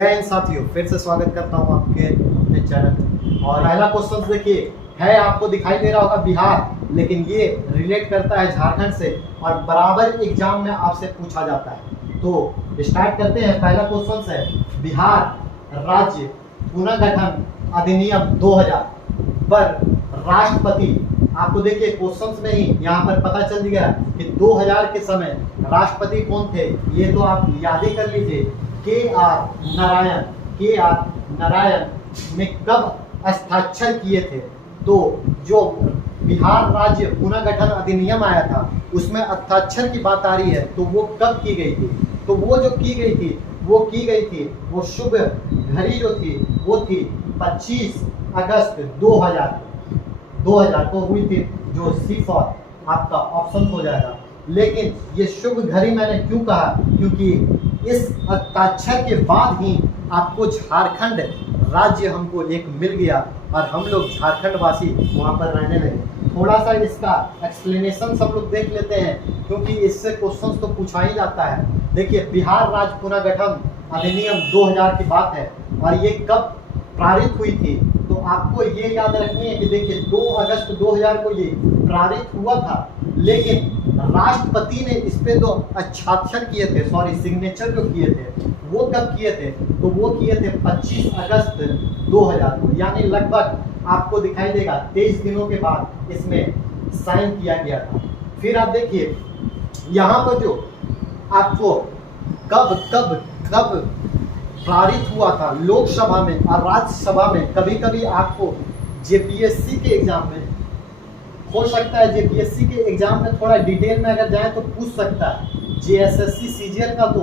जय हिंद साथियों, फिर से स्वागत करता हूं आपके अपने चैनल। और पहला क्वेश्चन देखिए है, आपको दिखाई दे रहा होगा बिहार, लेकिन ये रिलेट करता है झारखंड से और बराबर एग्जाम में आपसे पूछा जाता है। तो स्टार्ट करते हैं। पहला क्वेश्चन है, बिहार राज्य पुनर्गठन अधिनियम 2000 पर राष्ट्रपति, आपको देखिए क्वेश्चंस में ही यहाँ पर पता चल गया कि 2000 के समय राष्ट्रपति कौन थे, ये तो आप याद ही कर लीजिए। के आर नारायण ने कब हस्ताक्षर किए थे? तो जो बिहार राज्य पुनर्गठन अधिनियम आया था उसमें हस्ताक्षर की बात आ रही है, तो वो कब की गई थी? तो वो जो की गई थी वो शुभ घड़ी जो थी वो थी 25 अगस्त 2000 को हुई थी, जो सी फॉर आपका ऑप्शन हो जाएगा। लेकिन ये शुभ घड़ी मैंने क्यों कहा, क्योंकि इस हस्ताक्षर के बाद ही आपको झारखंड राज्य हमको एक मिल गया और हम लोग झारखंड वासी वहाँ पर रहने लगे। थोड़ा सा इसका एक्सप्लेनेशन सब लोग देख लेते हैं, क्योंकि इससे क्वेश्चन तो पूछा ही जाता है। देखिए, बिहार राज्य पुनर्गठन अधिनियम 2000 की बात है और ये कब पारित हुई थी, तो आपको ये याद रखनी है कि देखिए 2 अगस्त 2000 को ये पारित हुआ था, लेकिन राष्ट्रपति ने इस पे जो हस्ताक्षर किए थे, सिग्नेचर जो किए थे, वो कब किए थे? तो वो किए थे 25 अगस्त 2000 को, यानी लगभग आपको दिखाई देगा 23 दिनों के बाद इसमें साइन किया गया था। फिर आप देखिए यहाँ पर जो आपको कब पारित हुआ था लोकसभा में और राज्यसभा में। कभी कभी आपको जेपीएससी के एग्जाम में हो सकता है, जेपीएससी के एग्जाम में थोड़ा डिटेल में अगर जाए तो पूछ सकता है। जेएसएससी सीजीएल का तो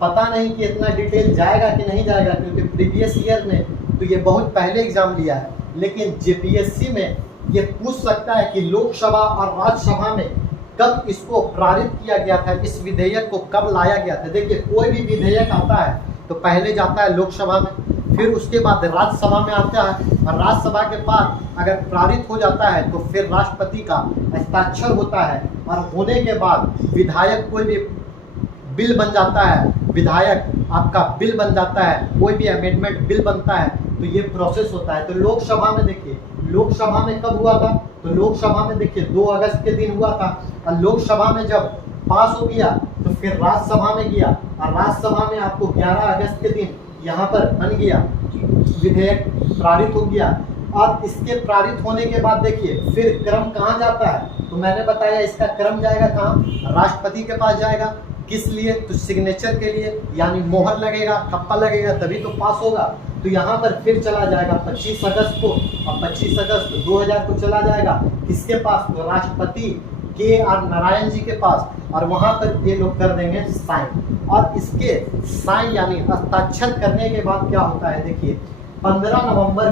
पता नहीं कि इतना डिटेल जाएगा कि नहीं जाएगा, क्योंकि प्रीवियस ईयर में तो ये बहुत पहले एग्जाम लिया है। लेकिन जेपीएससी में ये पूछ सकता है कि लोकसभा और राज्यसभा में कब इसको पारित किया गया था, इस विधेयक को कब लाया गया था। देखिए, कोई भी विधेयक आता है तो पहले जाता है लोकसभा में, फिर उसके बाद राज्यसभा में आता है, और राज्यसभा के बाद अगर पारित हो जाता है तो फिर राष्ट्रपति का हस्ताक्षर होता है, और होने के बाद विधायक कोई भी बिल बन जाता है, विधायक आपका बिल बन जाता है, कोई भी अमेंडमेंट बिल बनता है, तो ये प्रोसेस होता है। तो लोकसभा में देखिए, लोकसभा में कब हुआ था? तो लोकसभा में देखिए 2 अगस्त के दिन हुआ था, और लोकसभा में जब पास हो गया तो फिर राज्यसभा में गया, और राज्यसभा में आपको 11 अगस्त के दिन यहाँ पर बन गया, विधेयक पारित हो गया। और इसके पारित होने के बाद देखिए फिर क्रम कहाँ जाता है, तो मैंने बताया इसका क्रम जाएगा कहाँ? राष्ट्रपति के पास जाएगा। किस लिए? तो सिग्नेचर के लिए, यानी मोहर लगेगा, ठप्पा लगेगा, तभी तो पास होगा। तो यहाँ पर फिर चला जाएगा 25 अगस्त को, और 25 अगस्त 2000 को चला जाएगा किसके पास? तो राष्ट्रपति के आर नारायण जी के पास, और वहां पर ये लोग कर देंगे साइन। और इसके साइन यानी हस्ताक्षर करने के बाद क्या होता है, देखिए 15 नवंबर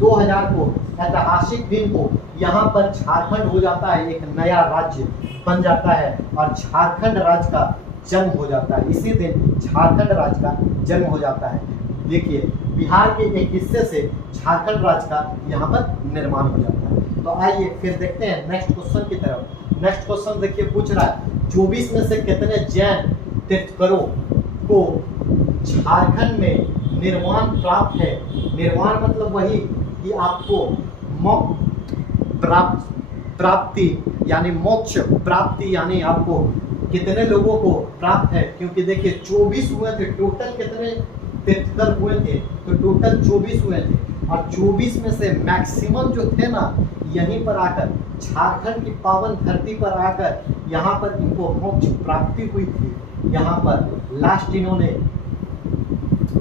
2000 को, ऐतिहासिक दिन को, यहाँ पर झारखंड हो जाता है, एक नया राज्य बन जाता है और झारखंड राज्य का जन्म हो जाता है। इसी दिन झारखंड राज्य का जन्म हो जाता है। देखिए, बिहार के एक हिस्से से झारखंड राज्य का यहाँ पर निर्माण हो जाता है। तो आइए फिर देखते हैं नेक्स्ट क्वेश्चन की तरफ। नेक्स्ट क्वेश्चन देखिए पूछ रहा है, 24 में से कितने जैन तीर्थंकरों को झारखंड में निर्वाण प्राप्त है? निर्वाण मतलब वही कि आपको मोक्ष प्राप्ति यानी मोक्ष प्राप्ति, यानी आपको कितने लोगों को प्राप्त है? क्योंकि देखिए 24 हुए थे, टोटल कितने तीर्थंकर हुए थे? तो टोटल 24 हुए थे, और 24 में से मैक्सिमम जो थे ना, यहीं पर आकर झारखंड की पावन धरती पर आकर यहाँ पर इनको मोक्ष प्राप्ति हुई थी। यहाँ पर लास्ट इन्होंने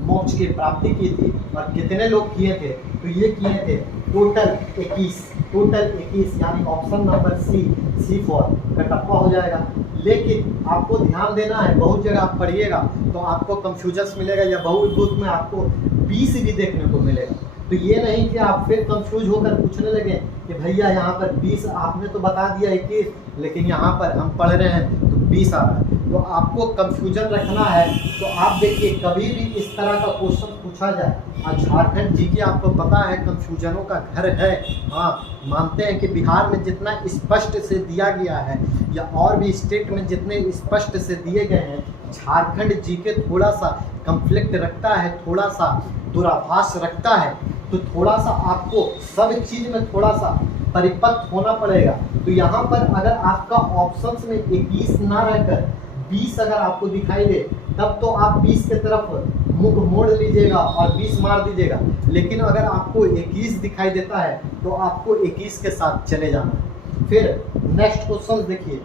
मोक्ष की प्राप्ति की थी। और कितने लोग किए थे? तो ये किए थे टोटल 21, यानी ऑप्शन नंबर सी फॉर का टप्पा हो जाएगा। लेकिन आपको ध्यान देना है, बहुत जगह आप पढ़िएगा तो आपको कंफ्यूजन मिलेगा, या बहुत में आपको 20 भी देखने को मिलेगा। तो ये नहीं कि आप फिर कंफ्यूज होकर पूछने लगे कि भैया यहाँ पर 20 आपने तो बता दिया 21, लेकिन यहाँ पर हम पढ़ रहे हैं तो 20 आ रहा है। तो आपको कंफ्यूजन रखना है। तो आप देखिए, कभी भी इस तरह का क्वेश्चन पूछा जाए, और झारखंड जीके आपको पता है कंफ्यूजनों का घर है। हाँ, मानते हैं कि बिहार में जितना स्पष्ट से दिया गया है, या और भी स्टेट में जितने स्पष्ट से दिए गए हैं, झारखंड जीके थोड़ा सा कंफ्लिक्ट रखता है, थोड़ा सा दूराभास रखता है, तो थोड़ा सा आपको सब चीज में थोड़ा सा परिपक्व होना पड़ेगा। तो यहाँ पर अगर आपका ऑप्शंस में 21 ना रहकर 20 अगर आपको दिखाई दे, तब तो आप 20 की तरफ मुख मोड़ लीजिएगा और 20 मार दीजिएगा। लेकिन अगर आपको 21 दिखाई देता है तो आपको 21 के साथ चले जाना। फिर नेक्स्ट क्वेश्चन देखिए,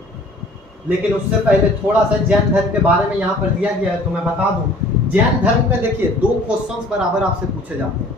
लेकिन उससे पहले थोड़ा सा जैन धर्म के बारे में यहाँ पर दिया गया है तो मैं बता दूं। जैन धर्म में देखिए 2 क्वेश्चंस बराबर आपसे पूछे जाते हैं।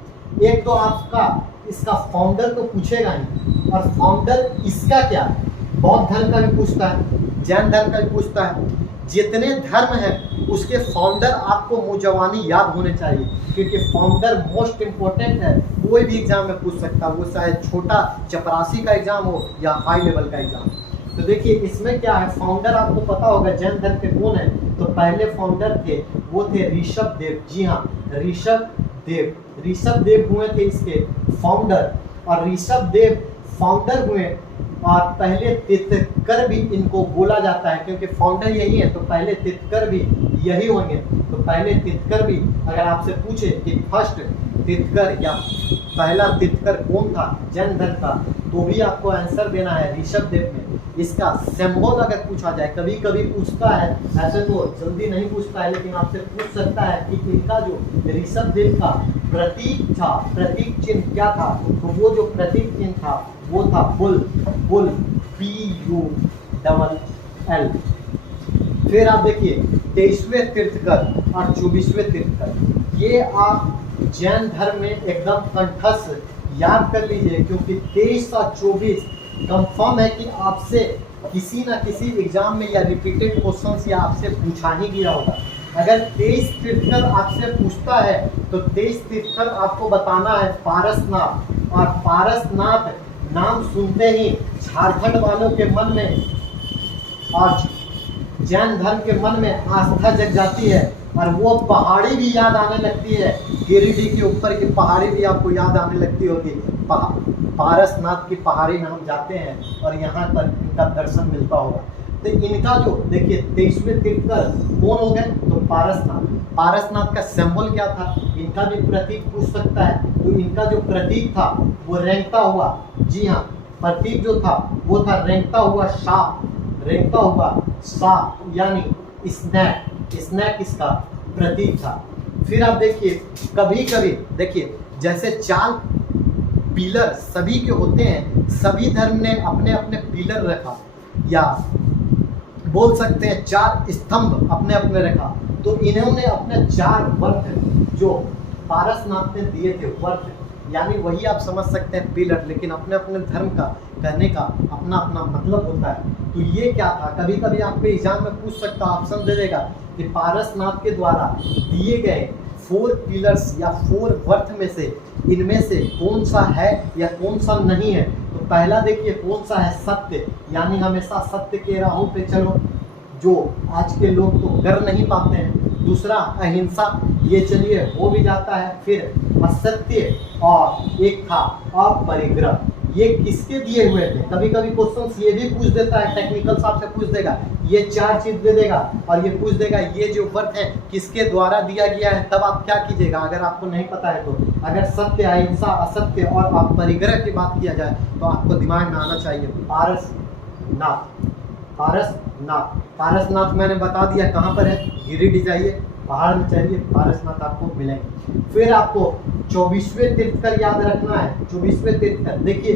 एक तो आपका इसका फाउंडर तो पूछेगा ही, और फाउंडर इसका क्या है, बौद्ध धर्म का भी पूछता है, जैन धर्म का भी पूछता है। जितने धर्म हैं उसके फाउंडर आपको मुजवानी याद होने चाहिए, क्योंकि फाउंडर मोस्ट इम्पोर्टेंट है। कोई भी एग्जाम में पूछ सकता है, वो चाहे छोटा चपरासी का एग्जाम हो या हाई लेवल का एग्जाम। तो देखिए इसमें क्या है, फाउंडर आपको पता होगा जैन धर्म के कौन है। तो पहले फाउंडर थे वो थे ऋषभ देव। जी हाँ, ऋषभ देव हुए थे इसके फाउंडर। और ऋषभ देव फाउंडर हुए, और पहले तीर्थकर भी इनको बोला जाता है, क्योंकि फाउंडर यही है तो पहले तीर्थकर भी यही होंगे। तो पहले तीर्थकर भी अगर आपसे पूछे कि फर्स्ट तीर्थकर या पहला तीर्थकर कौन था जैन धर्म का, तो भी आपको आंसर देना है ऋषभ देव में। इसका सिंबल अगर पूछा जाए, कभी कभी पूछता है, ऐसे तो जल्दी नहीं पूछता है, लेकिन आपसे पूछ सकता है कि इनका जो ऋषभ देव का प्रतीक था, प्रतीक चिन्ह क्या था, तो वो जो प्रतीक चिन्ह था वो था बुल PULL। फिर आप देखिए 23वें तीर्थकर और 24वें तीर्थकर, ये आप जैन धर्म में एकदम कंठस्थ याद कर लीजिए, क्योंकि 23 और 24 कंफर्म है कि आपसे किसी ना किसी एग्जाम में या रिपीटेड क्वेश्चन या आपसे पूछा ही गया होगा। अगर 23 तीर्थकर आपसे पूछता है तो 23 तीर्थकर आपको बताना है पारसनाथ। और पारसनाथ नाम सुनते ही झारखंड वालों के मन में और जैन धर्म के मन में आस्था जग जाती है, और वो पहाड़ी भी याद आने लगती है। गिरिडीह के ऊपर की पहाड़ी भी आपको याद आने लगती होगी। पारसनाथ की पहाड़ी में हम जाते हैं और यहाँ पर इनका दर्शन मिलता होगा। तो इनका जो देखिए 23वें तीर्थकर कौन हो गए, तो पारसनाथ। पारसनाथ का सिंबल क्या था, इनका भी प्रतीक पूछ सकता है। तो इनका जो प्रतीक था वो रेंगता हुआ, जी हाँ, प्रतीक जो था वो था रेंगता हुआ सांप, रेंगता हुआ सांप यानी स्नैक इसका प्रतीक था। फिर आप देखिए कभी कभी देखिए जैसे 4 पिलर सभी के होते हैं, सभी धर्म ने अपने अपने पिलर रखा, या बोल सकते हैं 4 स्तंभ अपने अपने रखा। तो इन्होंने अपने 4 वर्थ जो पारसनाथ ने दिए थे, वर्थ यानी वही आप समझ सकते हैं पिलर, लेकिन अपने अपने धर्म का कहने का अपना अपना मतलब होता है। तो ये क्या था, कभी कभी आपके एग्जाम में पूछ सकता, ऑप्शन दे देगा कि पारसनाथ के द्वारा दिए गए 4 पिलर्स या 4 वर्थ में से इनमें से कौन सा है या कौन सा नहीं है। तो पहला देखिए कौन सा है, सत्य, यानी हमेशा सत्य के राहों पे चलो, जो आज के लोग तो कर नहीं पाते हैं। दूसरा अहिंसा, ये चलिए हो भी जाता है। फिर असत्य, और एक था अपरिग्रह। ये किसके दिए हुए थे, कभी कभी क्वेश्चन ये भी पूछ देता है, टेक्निकल साहब से पूछ देगा, ये 4 चीज दे देगा और ये पूछ देगा ये जो वर्थ है किसके द्वारा दिया गया है। तब आप क्या कीजिएगा अगर आपको नहीं पता है तो, अगर सत्य, अहिंसा, असत्य और अपरिग्रह की बात किया जाए तो आपको दिमाग में आना चाहिए पारसनाथ। पारसनाथ, पारसनाथ मैंने बता दिया कहाँ पर है, गिरिडीह जाइए, पहाड़ में चलिए, पारसनाथ आपको मिलेंगे। फिर आपको 24वें तीर्थकर याद रखना है। 24वें तीर्थकर देखिए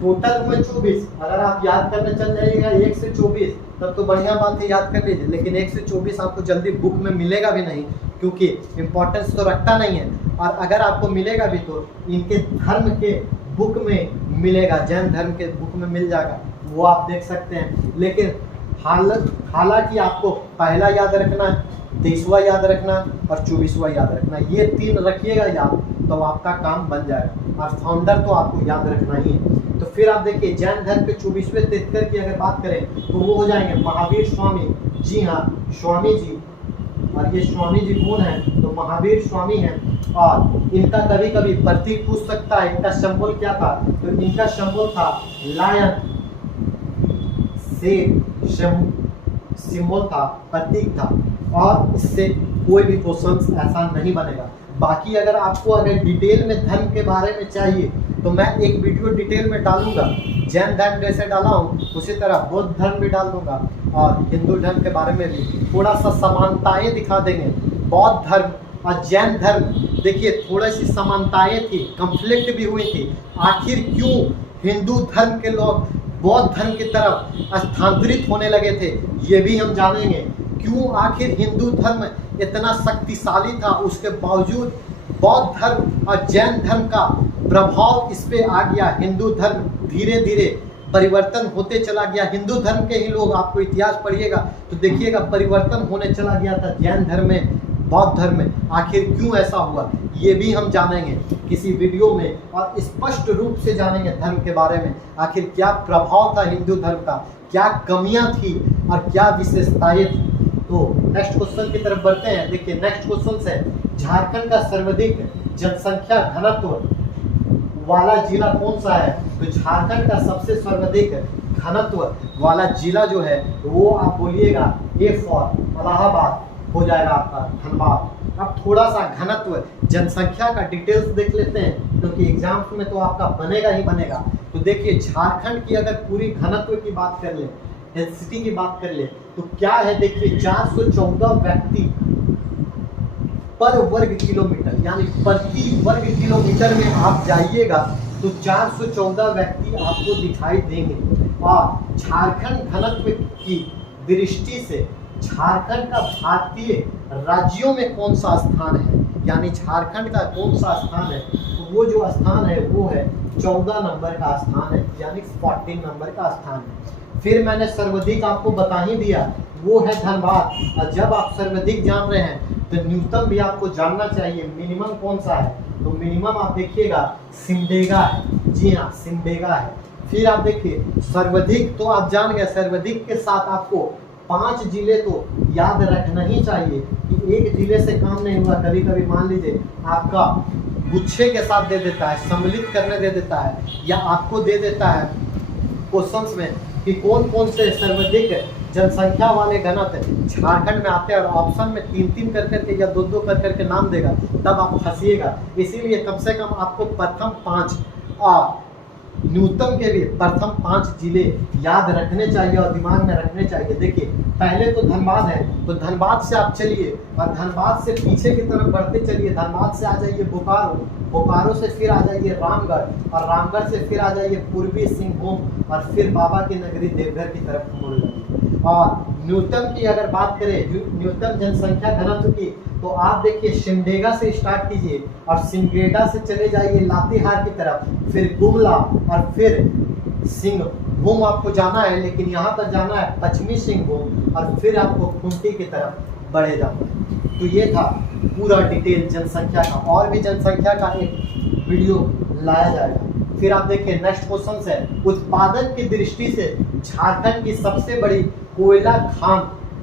टोटल हुए 24, अगर आप याद करने चल जाइएगा 1 से 24 तब तो बढ़िया बात है, याद कर लीजिए। लेकिन 1 से 24 आपको जल्दी बुक में मिलेगा भी नहीं, क्योंकि इम्पोर्टेंस तो रखता नहीं है। और अगर आपको मिलेगा भी तो इनके धर्म के बुक में मिलेगा, जैन धर्म के बुक में मिल जाएगा, वो आप देख सकते हैं। लेकिन हालांकि आपको पहला याद रखना है, 23वां याद रखना और 24वां याद रखना, ये 3 रखिएगा याद तो आपका काम बन जाएगा। और फाउंडर तो आपको याद रखना ही है। तो फिर आप देखिए जैन धर्म के 24वें तीर्थकर की अगर बात करें तो वो हो जाएंगे महावीर स्वामी। जी हाँ, स्वामी जी, और ये स्वामी जी कौन है, तो महावीर स्वामी हैं। और इनका कभी कभी प्रतीक पूछ सकता है, इनका सिंबल क्या था, तो इनका सिंबल था लायन, सिंबल था, प्रतीक था, और इससे कोई भी क्वेश्चन ऐसा नहीं बनेगा। बाकी अगर आपको डिटेल में धर्म के बारे में चाहिए तो मैं एक वीडियो डिटेल में डालूंगा। जैन धर्म जैसे डाला हूँ उसी तरह बौद्ध धर्म भी डाल दूंगा, और हिंदू धर्म के बारे में भी थोड़ा सा समानताएं दिखा देंगे। बौद्ध धर्म और जैन धर्म देखिए थोड़ी सी समानताएं थी, कन्फ्लिक्ट भी हुई थी। आखिर क्यों हिंदू धर्म के लोग बौद्ध धर्म की तरफ स्थानांतरित होने लगे थे, ये भी हम जानेंगे। क्यों आखिर हिंदू धर्म इतना शक्तिशाली था, उसके बावजूद बौद्ध धर्म और जैन धर्म का प्रभाव इस पे आ गया। हिंदू धर्म धीरे धीरे परिवर्तन होते चला गया। हिंदू धर्म के ही लोग, आपको इतिहास पढ़िएगा तो देखिएगा परिवर्तन होने चला गया था जैन धर्म में, बौद्ध धर्म में। आखिर क्यों ऐसा हुआ ये भी हम जानेंगे किसी वीडियो में, और स्पष्ट रूप से जानेंगे धर्म के बारे में। आखिर क्या प्रभाव था हिंदू धर्म का, क्या कमियां थी और क्या विशेषताएं थी। तो नेक्स्ट क्वेश्चन की तरफ बढ़ते हैं। देखिए नेक्स्ट क्वेश्चन है, झारखंड का सर्वाधिक जनसंख्या घनत्व वाला जिला कौन सा है? तो झारखंड का सबसे सर्वाधिक घनत्व वाला जिला जो है वो आप बोलिएगा ए फॉर इलाहाबाद हो जाएगा आपका धनबाद। अब थोड़ा सा घनत्व जनसंख्या का डिटेल्स देख लेते हैं, क्योंकि एग्जाम्स में तो आपका बनेगा ही बनेगा। तो देखिए झारखंड की अगर पूरी घनत्व की बात कर ले, डेंसिटी की बात कर ले, तो क्या है देखिए 414 व्यक्ति पर वर्ग किलोमीटर, यानी प्रति वर्ग किलोमीटर में आप जाइएगा तो 414 व्यक्ति आपको दिखाई देंगे। और झारखंड घनत्व की दृष्टि से झारखंड का भारतीय राज्यों में कौन सा स्थान है, यानी झारखंड का कौन सा स्थान है, तो वो जो स्थान है वो है 14 नंबर का स्थान है, यानी 14 नंबर का स्थान है। फिर मैंने सर्वाधिक आपको बता ही दिया, वो है धनबाद। और जब आप सर्वाधिक जान रहे हैं तो न्यूनतम भी आपको जानना चाहिए, मिनिमम कौन सा है। तो मिनिमम आप देखिएगा सिमडेगा है, जी हाँ सिमडेगा है। फिर आप देखिए सर्वाधिक तो आप जान गए, सर्वाधिक के साथ आपको 5 जिले तो याद रखना ही चाहिए कि एक जिले से काम नहीं हुआ। कभी कभी मान लीजिए आपका गुच्छे के साथ दे देता है, सम्मिलित करने दे देता है, या आपको दे देता है क्वेश्चंस में कि कौन कौन से सर्वाधिक जनसंख्या वाले घनत्व झारखंड में आते हैं, और ऑप्शन में 3-3 कर करके या 2-2 कर करके नाम देगा, तब आप फंसिएगा। इसीलिए कम से कम आपको प्रथम 5 और न्यूनतम के भी प्रथम 5 जिले याद रखने चाहिए और दिमाग में रखने चाहिए। देखिए पहले तो धनबाद है, तो धनबाद से आप चलिए और धनबाद से पीछे की तरफ बढ़ते चलिए। धनबाद से आ जाइए बोकारो, बोकारो से फिर आ जाइए रामगढ़, और रामगढ़ से फिर आ जाइए पूर्वी सिंहभूम, और फिर बाबा की नगरी देवघर की तरफ मुड़ जाइए। और न्यूनतम की अगर बात करें, न्यूनतम जनसंख्या घनत्व की, तो आप देखिए सिमडेगा से स्टार्ट कीजिए और सिमडेगा से चले जाइए लातेहार की तरफ, फिर गुमला, और फिर सिंहभूम आपको जाना है, लेकिन यहाँ पर जाना है पश्चिमी सिंहभूम, और फिर आपको खूंटी की तरफ बढ़े जाना है। तो ये था पूरा डिटेल जनसंख्या का, और भी जनसंख्या का एक वीडियो लाया जाएगा। फिर आप देखिए नेक्स्ट क्वेश्चन है, उत्पादन की दृष्टि से झारखंड की सबसे बड़ी कोयला खान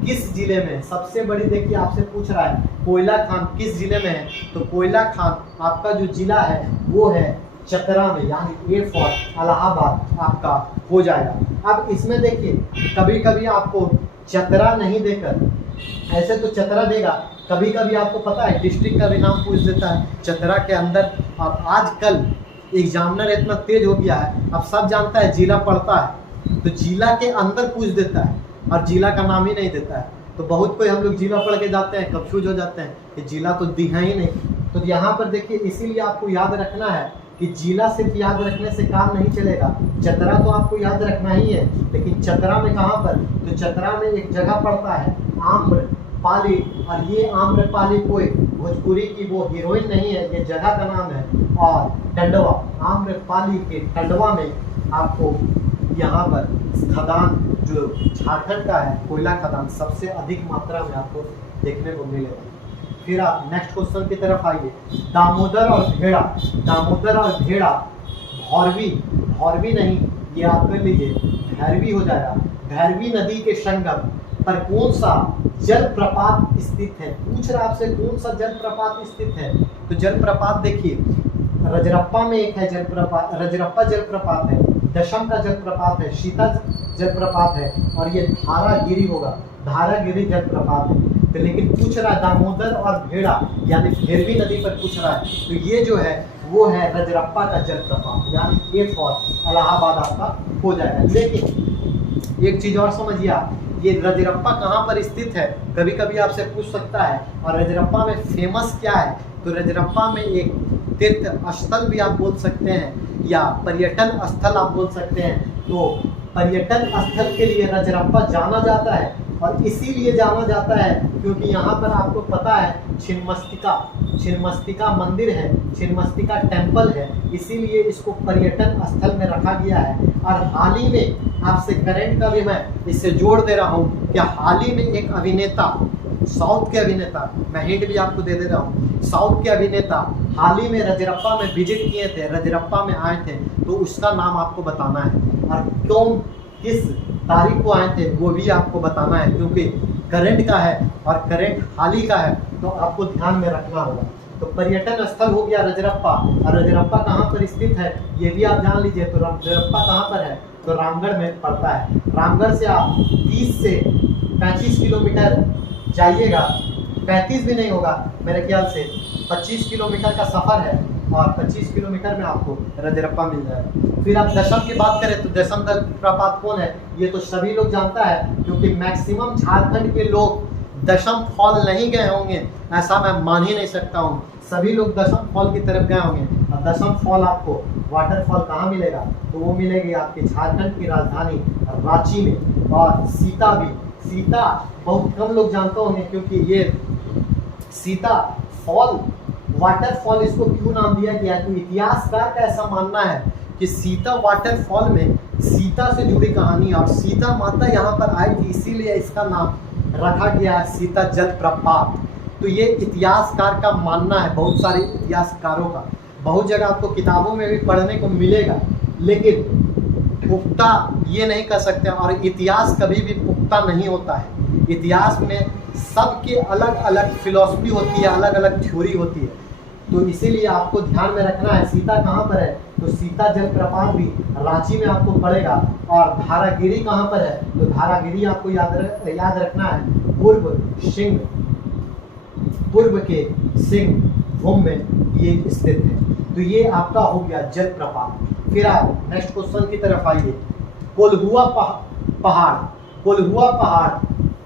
किस जिले में? सबसे बड़ी देखिए आपसे पूछ रहा है कोयला खान किस जिले में है, तो कोयला खान आपका जो जिला है वो है चतरा में, यानी ए फॉर इलाहाबाद आपका हो जाएगा। अब इसमें देखिए कभी कभी आपको चतरा नहीं देकर, ऐसे तो चतरा देगा, कभी कभी आपको पता है डिस्ट्रिक्ट का भी नाम पूछ देता है चतरा के अंदर। अब आजकल एग्जामिनर इतना तेज हो गया है, अब सब जानता है जिला पढ़ता है तो जिला के अंदर पूछ देता है और जिला का नाम ही नहीं देता है। तो बहुत कोई हम लोग जिला पढ़ के जाते हैं, कंफ्यूज हो जाते हैं कि जिला तो दिया ही नहीं। तो यहाँ पर देखिए इसीलिए आपको याद रखना है कि जिला सिर्फ याद रखने से काम नहीं चलेगा। चतरा तो आपको याद रखना ही है, लेकिन चतरा में कहाँ पर? तो चतरा में एक जगह पड़ता है आम्रपाली, और ये आम्रपाली कोई भोजपुरी की वो हीरोइन नहीं है, ये जगह का नाम है। और टंडवा, आम्रपाली के टंडवा में आपको यहाँ पर खदान जो झारखंड का है, कोयला खदान सबसे अधिक मात्रा में आपको देखने को मिलेगा। फिर आप नेक्स्ट क्वेश्चन की तरफ आइए, दामोदर और भेड़ा, दामोदर और भेड़ा भौरवी, भौरवी नहीं ये आप कर लीजिए भैरवी हो जाएगा, भैरवी नदी के संगम पर कौन सा जलप्रपात स्थित है? पूछ रहा आपसे कौन सा जलप्रपात स्थित है, तो जलप्रपात देखिए रजरप्पा में एक है जलप्रपात, रजरप्पा जलप्रपात है, दशम का जलप्रपात है, सीता जलप्रपात है, और ये धारागिरी होगा, धारागिरी जलप्रपात है। तो लेकिन पूछ रहा है दामोदर और भेड़ा यानी भेरवी नदी पर पूछ रहा है, तो ये जो है वो है रजरप्पा का जलप्रपात, यानी ए फॉर इलाहाबाद आपका हो जाएगा। लेकिन एक चीज और समझिए आप, ये रजरप्पा कहाँ पर स्थित है, कभी कभी आपसे पूछ सकता है। और रजरप्पा में फेमस क्या है, तो रजरप्पा में एक तीर्थ स्थल भी आप बोल सकते हैं या पर्यटन स्थल आप बोल सकते हैं। तो पर्यटन स्थल के लिए रजरप्पा जाना जाता है, और इसीलिए जाना जाता है क्योंकि यहाँ पर आपको पता है छिन्नमस्तिका मंदिर है, छिन्नमस्तिका टेम्पल है, इसीलिए इसको पर्यटन स्थल में रखा गया है। और हाल ही में आपसे करंट का भी मैं इससे जोड़ दे रहा हूँ कि हाल ही में एक अभिनेता, साउथ के अभिनेता, मैं हिंट भी आपको दे रहा हूँ, साउथ के अभिनेता हाल ही में रजरप्पा में विजिट किए थे, रजरप्पा में आए थे, तो उसका नाम आपको बताना है और क्यों किस तारीख को आए थे वो भी आपको बताना है, क्योंकि करंट का है और करंट हाल ही का है, तो आपको ध्यान में रखना होगा। तो पर्यटन स्थल हो गया रजरप्पा, और रजरप्पा कहाँ पर स्थित है ये भी आप जान लीजिए। तो रजरप्पा कहाँ पर है, तो रामगढ़ में पड़ता है। रामगढ़ से आप 30 से 35 किलोमीटर जाइएगा, 35 भी नहीं होगा मेरे ख्याल से, 25 किलोमीटर का सफ़र है, और 25 किलोमीटर में आपको रजरप्पा मिल जाएगा। फिर आप दशम की बात करें तो दशम जलप्रपात कौन है, ये तो सभी लोग जानता है, क्योंकि मैक्सिमम झारखंड के लोग दशम फॉल नहीं गए होंगे ऐसा मैं मान ही नहीं सकता हूँ। सभी लोग दशम फॉल की तरफ गए होंगे। और दशम फॉल आपको वाटरफॉल कहाँ मिलेगा, तो वो मिलेगी आपके झारखंड की राजधानी रांची में। और सीता भी, सीता बहुत कम लोग जानते होंगे, क्योंकि ये सीता फॉल, वाटरफॉल इसको क्यों नाम दिया गया, तो इतिहासकार का ऐसा मानना है कि सीता वाटरफॉल में सीता से जुड़ी कहानी, और सीता माता यहाँ पर आई थी, इसीलिए इसका नाम रखा गया है सीता जलप्रपात। तो ये इतिहासकार का मानना है, बहुत सारे इतिहासकारों का, बहुत जगह आपको किताबों में भी पढ़ने को मिलेगा, लेकिन पुख्ता ये नहीं कर सकते। और इतिहास कभी भी पुख्ता नहीं होता है, इतिहास में सबके अलग अलग फिलॉसफी होती है, अलग अलग थ्योरी होती है। तो इसीलिए आपको ध्यान में रखना है सीता कहाँ पर है, तो सीता जलप्रपात भी रांची में आपको पड़ेगा। और धारागिरी कहाँ पर है, तो धारागिरी आपको याद रखना है पूर्व के सिंह भूमि में ये स्थित है। तो ये आपका हो गया जलप्रपात। फिर आप नेक्स्ट क्वेश्चन की तरफ आइए। कोल्हुआ पहाड़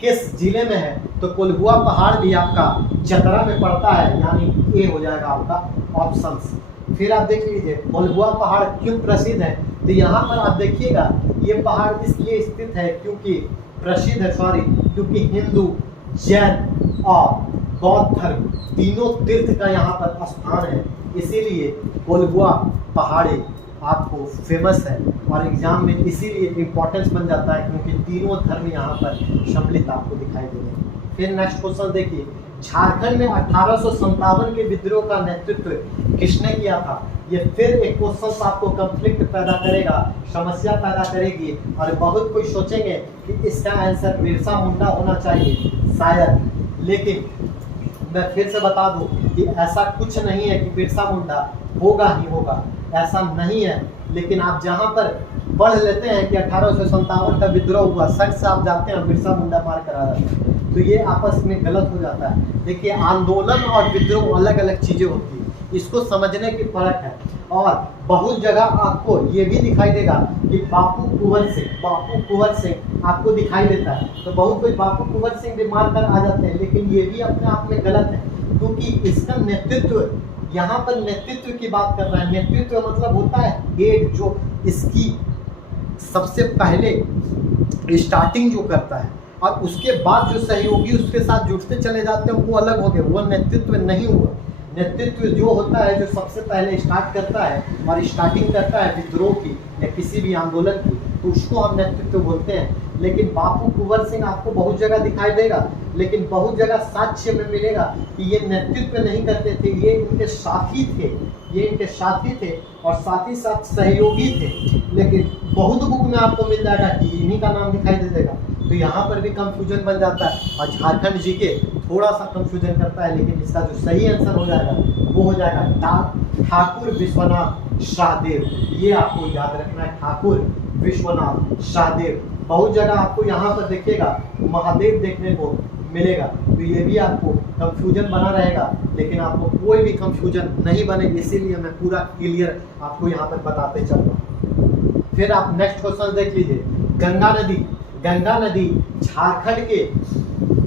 किस जिले में है, तो कोल्हुआ पहाड़ भी आपका चतरा में पड़ता है, यानी ए हो जाएगा आपका ऑप्शन। फिर आप देख लीजिए कोल्हुआ पहाड़ क्यों प्रसिद्ध है, तो यहाँ पर आप देखिएगा ये पहाड़ इसलिए स्थित है क्योंकि प्रसिद्ध है, क्योंकि हिंदू, जैन और बौद्ध धर्म तीनों तीर्थ का यहाँ पर स्थान है, इसीलिए कोल्हुआ पहाड़ी आपको फेमस है। और एग्जाम में इसीलिए इम्पोर्टेंस बन जाता है क्योंकि तीनों धर्म यहाँ पर सम्मिलित आपको दिखाई दे रहे हैं। फिर नेक्स्ट क्वेश्चन देखिए, झारखंड में 1857 के विद्रोह का नेतृत्व किसने किया था। ये फिर एक क्वेश्चन आपको कंफ्लिक्ट पैदा करेगा, समस्या पैदा करेगी, और बहुत कोई सोचेंगे कि इसका आंसर बिरसा मुंडा होना चाहिए शायद, लेकिन मैं फिर से बता दूं कि ऐसा कुछ नहीं है कि बिरसा मुंडा होगा ही होगा, ऐसा नहीं है। लेकिन आप जहां पर पढ़ लेते हैं कि 1857 का विद्रोह हुआ, सच से आप जाते हैं बिरसा मुंडा मार करा जाते हैं, तो ये आपस में गलत हो जाता है। देखिए आंदोलन और विद्रोह अलग अलग चीज़ें होती हैं, इसको समझने की फर्क है। और बहुत जगह आपको ये भी दिखाई देगा कि बापू कुंवर सिंह आपको दिखाई देता है, तो बहुत कोई बापू कुंवर सिंह भी मार कर आ जाते हैं, लेकिन ये भी अपने आप में गलत है, क्योंकि इसका नेतृत्व, यहाँ पर नेतृत्व की बात कर रहा है। नेतृत्व मतलब होता है हेड, जो इसकी सबसे पहले स्टार्टिंग जो करता है, और उसके बाद जो सहयोगी उसके साथ जुड़ते चले जाते हैं वो अलग हो गए, वो नेतृत्व नहीं हुआ। नेतृत्व जो होता है जो सबसे पहले स्टार्ट करता है और स्टार्टिंग करता है विद्रोह की या किसी भी आंदोलन की, तो उसको हम नेतृत्व बोलते हैं। लेकिन बापू कुंवर सिंह आपको बहुत जगह दिखाई देगा, लेकिन बहुत जगह साक्ष्य में मिलेगा कि ये नेतृत्व नहीं करते थे, ये इनके साथी थे और साथ ही साथ सहयोगी थे। लेकिन बहुत बुक में आपको मिल जाएगा कि इन्हीं का नाम दिखाई दे देगा, तो यहाँ पर भी कंफ्यूजन बन जाता है। और झारखंड जी के थोड़ा सा कंफ्यूजन करता है, लेकिन इसका जो सही आंसर हो जाएगा वो हो जाएगा ठाकुर विश्वनाथ शाहदेव। ये आपको याद रखना है, ठाकुर विश्वनाथ शाहदेव बहुत जगह आपको यहाँ पर देखिएगा महादेव देखने को मिलेगा, तो ये भी आपको कंफ्यूजन बना रहेगा, लेकिन आपको कोई भी कंफ्यूजन नहीं बने, इसीलिए मैं पूरा क्लियर आपको यहाँ पर बताते चल रहा हूँ। फिर आप नेक्स्ट क्वेश्चन देख लीजिए, गंगा नदी झारखंड के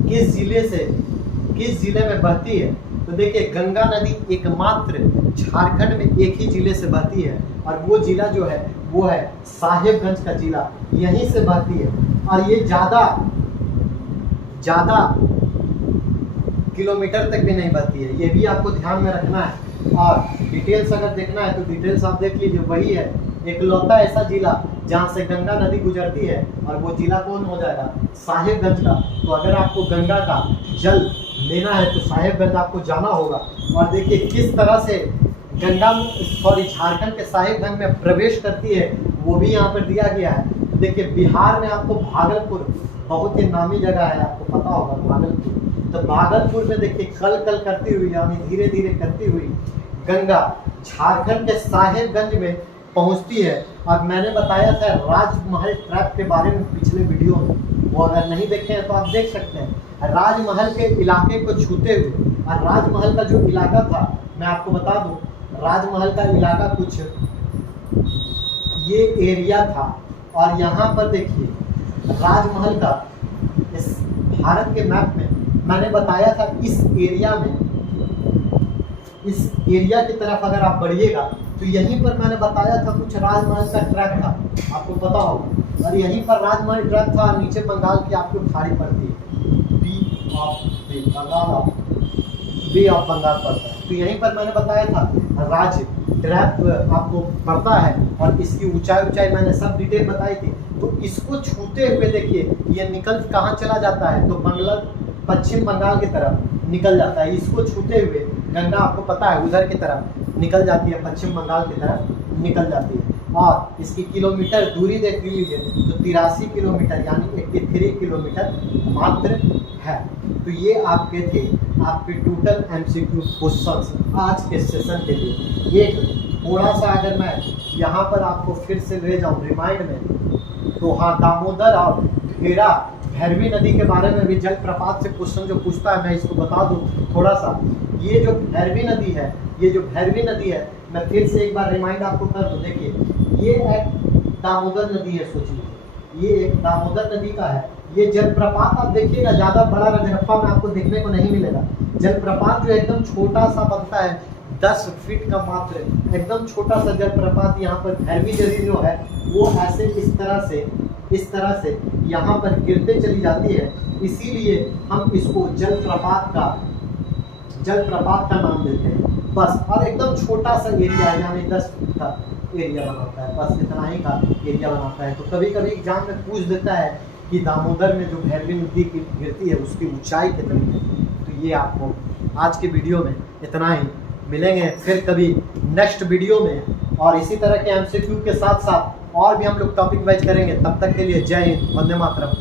किस जिले में बहती है? तो देखिए गंगा नदी एकमात्र झारखंड में एक ही जिले से बहती है, और वो जिला जो है वो है साहेबगंज का जिला, यहीं से बहती है। और ये ज़्यादा किलोमीटर तक भी नहीं बहती है, ये भी आपको ध्यान में रखना है। और डिटेल्स अगर देखना है तो डिटेल्स आप देख लीजिए, वही है एकलौता ऐसा जिला जहाँ से गंगा नदी गुजरती है, और वो जिला कौन हो जाएगा? साहेबगंज का। तो अगर आपको गंगा का जल लेना है तो साहेबगंज आपको जाना होगा। और देखिए किस तरह से झारखंड के साहेबगंज में प्रवेश करती है, वो भी यहाँ पर दिया गया है। तो देखिए बिहार में आपको भागलपुर, बहुत ही नामी जगह है, आपको पता होगा भागलपुर। तो भागलपुर में देखिए कल करती हुई, यानी धीरे धीरे करती हुई गंगा झारखंड के साहेबगंज में पहुंचती है। और मैंने बताया था राजमहल ट्रैप के बारे में पिछले वीडियो में, वो अगर नहीं देखे हैं तो आप देख सकते हैं। राजमहल के इलाके को छूते हुए, और राजमहल का जो इलाका था मैं आपको बता दूं, राजमहल का इलाका कुछ ये एरिया था। और यहाँ पर देखिए राजमहल का इस भारत के मैप में मैंने बताया था, इस एरिया की तरफ अगर आप बढ़िएगा तो यहीं पर मैंने बताया था कुछ राजमहल का ट्रैक था, आपको पता होगा। और यहीं पर राजमहल ट्रैक था, नीचे बंगाल की आपको खाड़ी पड़ती है, बे ऑफ बंगाल पड़ता है। तो यहीं पर मैंने बताया था राज ट्रैप आपको पड़ता है, और इसकी ऊंचाई मैंने सब डिटेल बताई थी। तो इसको छूते हुए देखिए ये निकल कहाँ चला जाता है, तो पश्चिम बंगाल की तरफ निकल जाता है। इसको छूते हुए गंगा आपको पता है उधर की तरफ निकल जाती है, पश्चिम बंगाल की तरफ निकल जाती है। और इसकी किलोमीटर दूरी देख लीजिए तो 83 किलोमीटर यानी 83 किलोमीटर मात्र है। तो ये आपके थे आपके टोटल MCQ क्वेश्चंस आज के सेशन के लिए। एक थोड़ा सा अगर मैं यहाँ पर आपको फिर से ले जाऊँ रिमाइंड में, तो हाँ दामोदर और भैरवी नदी के बारे में भी जलप्रपात से क्वेश्चन जो पूछता है, मैं इसको बता दूं थोड़ा सा। ये जो भैरवी नदी है, मैं फिर से एक बार रिमाइंड आपको कर दूं। देखिए ये एक दामोदर नदी है, सोचिए ये एक दामोदर नदी का है। ये जलप्रपात आप देखिएगा ज़्यादा बड़ा रजरप्पा में आपको देखने को नहीं मिलेगा। जलप्रपात जो एकदम छोटा सा बनता है, 10 फीट का मात्र एकदम छोटा सा जलप्रपात यहाँ पर भैरवी नदी जो है वो ऐसे इस तरह से यहाँ पर गिरते चली जाती है, इसीलिए हम इसको जलप्रपात का नाम देते हैं बस। और एकदम छोटा सा एरिया है, यानी 10 फीट का एरिया बनाता है, बस इतना ही का एरिया बनाता है। तो कभी कभी एग्जाम में पूछ देता है कि दामोदर में जो भैरवी नदी गिरती है उसकी ऊंचाई कितनी है। तो ये आपको आज के वीडियो में इतना ही, मिलेंगे फिर कभी नेक्स्ट वीडियो में, और इसी तरह के MCQ के साथ साथ और भी हम लोग टॉपिक वाइज करेंगे। तब तक के लिए जय हिंद, वंदे मातरम।